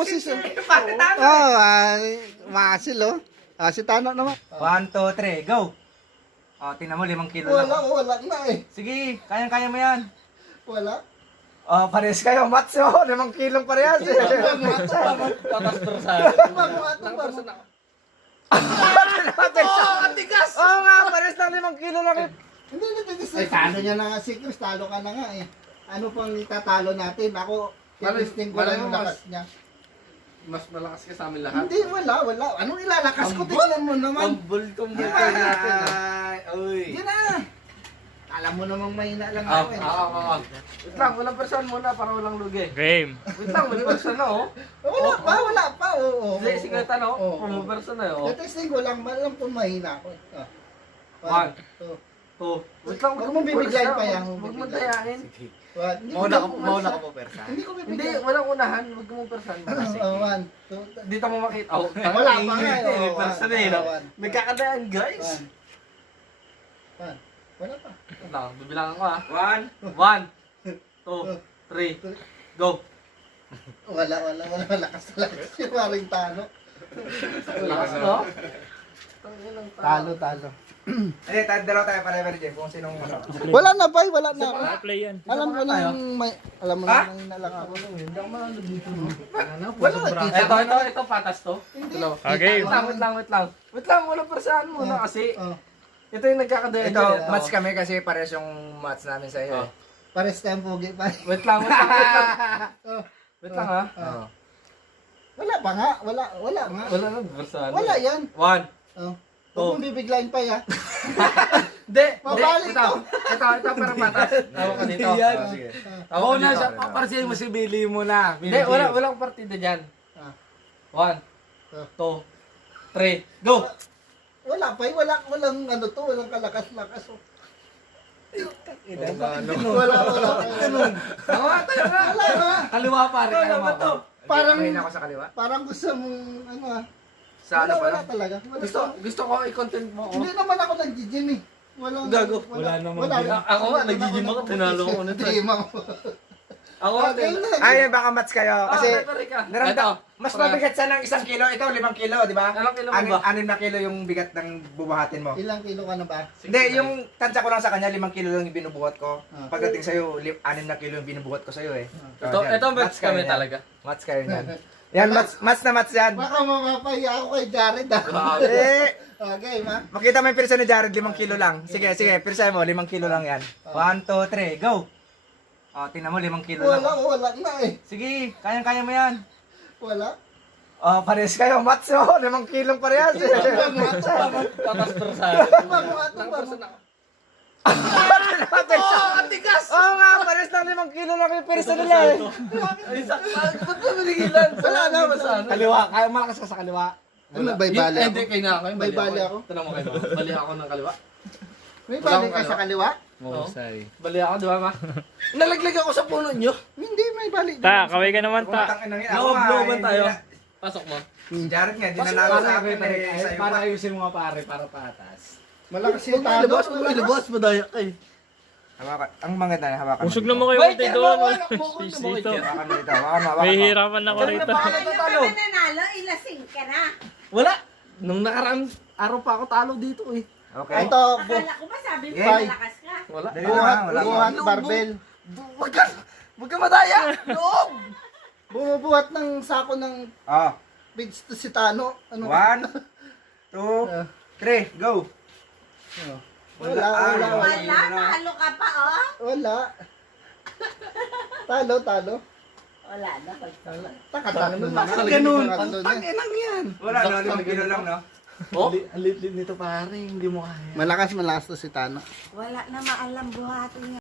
posisyon. Oh, masil oh. Si Tano naman. 1, 2, 3, go! O, tingnan mo, 5 kilo lang. Wala na eh. Sige, kayang-kaya mo yan. Wala. O, pares kayo, mats oh, 5 kilong parehas. Ang tigas! Oo nga, pares lang 5 kilo lang. Hindi. Ay, talo niya na nga si Chris. Talo ka na nga eh. Ano pang itatalo natin? Ako, testing ko lang yung lakas niya. Mas malakas ka sa amin lahat. Hindi, wala. Anong ilalakas ko? Tingnan mo naman. Kumbol Yan natin. Uy. Yan na. Alam mo namang mahina lang Ah, ako eh. Wait lang, walang person muna para walang lugi. Game. Wait lang, may person na oh. Wala pa. Oo. Hindi, sige tanong. Oo. May person na oh. Testing ko lang. Alam ko mahina ako. 1, 2. 2. Wait lang, Huwag mong bibiglayin pa yan. Huwag mo dayain. Mauna ka po, persa. Hindi ko Hindi, bibiglayin. walang unahan. Huwag mong person. 1, 2, Dito mo makita. Oh, Wala pa nga. May person eh. No? May kakadaan guys. 1. Wala pa. Wait lang, bibilangan ko ah. 1. 1, 2, 3, go. Wala. Lakas talaga si Maring Tano. Lakas no? Talo. Hindi, dalawa tayo pare-pare, Jeff, kung sinong ano. Wala na, bay. Wala na ako. Play yan. Alam ko na may... Alam mo na mahina lang ako. Wala. Ito patas to. Hindi. Okay. Wait lang. Wait lang, walang persahan muna kasi ito yung nagkakadayan. Ito, match kami kasi pares yung match namin sa iyo. Pares tayong pogi pa. Wait lang. Wait lang ha. Wala pa nga. Wala nga. Wala nang persahan. Wala yan. 1. Huwag mong bibiglayin pa yan. Hindi. Mabalik Ito para patas. Tawa ka dito. Sige. Tawa ka dito. Paparsihin mo si Billy mo na. Hindi, walang partida dyan. 1, 2, 3, go! Wala pa. Walang ano to. Walang kalakas-lakas. Wala. Tawa tayo na! Wala nga. Kaliwa pare, kaliwa pa. Parang... Mahina ako sa kaliwa. Parang gusto mong... Ano Sa ano wala pala? talaga. Gusto ko i-content mo ako. Hindi naman ako nag-gym eh. Walang... Gago. Wala namang Ako nga, nag-gym ako, tinalo ako nito. Ako nga, Ay, baka match kayo. Kasi, Ito. naramdam, mas mabigat siya ng 1 kilo. Ito, 5 kilo, di ba? Anong kilo mo ba? 6 na kilo yung bigat ng bubuhatin mo. Ilang kilo ka na ba? Hindi, yung tansya ko lang sa kanya, 5 kilo lang yung binubuhat ko. Ah. Pagdating sa'yo, 6 na kilo yung binubuhat ko sa'yo eh. Ito match kami talaga. Match kayo niyan. Yan, match na match yan. Baka mapapahiya ako kay Jared Eh, Okay, ma. makita mo yung pirsa ni Jared, 5 kilo lang. Sige, pirsa mo, 5 kilo lang yan. 1, 2, 3, go! O, tingnan mo, 5 kilo lang. Wala na eh. Sige, kayang-kaya mo yan. Wala. O, pares kayo, match oh, 5 kilong parehas. Patas persahan. Ang tigas! Oo nga, pares lang 5 kilo lang yung pirsa nila eh. Ay, ba't ba naligilan? Wala na, masan. Kaliwa, kaya malakas ka sa kaliwa. Ano, may bali ako? Hindi, kayo na ako. May bali ako. Tanong mo kayo. Bali ako ng kaliwa. May bali ka sa kaliwa? Sorry. Bali ako, di ba ma? Nalaglag ako sa puno nyo. Hindi, may bali. Ta, kaway ka naman ta. Pumatang inang ako nga, Looban hindi tayo. na- Pasok mo. Si Jared nga, di nanalo sa akin eh. Sa'yo Para pa. ayusin mo nga pare, para patas. Malakas yung talo. madaya kayo. Hawakan. Ang maganda na, hawakan mo Usog dito. naman kayo Wait, konti ano, doon. wala mo ako Please naman dito. dyan. Hawakan mo dito, hawakan mo. May hirapan ako rito. Paano ka ba nanalo? Ilasing ka na. Wala. Nung nakaraan araw pa ako talo dito eh. Okay. Ito, Akala ko ba sabi mo Yeah. malakas ka? Wala. Dali lang, wala. buhat barbell. Wag ka madaya. Loob. Bumubuhat ng sako ng Oh, pigs to si Tano. 1, 2, 3, go! Wala. Wala, mahalo ka pa, oh. Wala. Talo. Wala na. Takatalo na. Bakit ganun? Inang yan. Wala, no, 5 kilo lang, no? Oh? Ang lit nito pare, hindi mo kaya. Malakas to si Tano. Wala na maalam buhatin niya.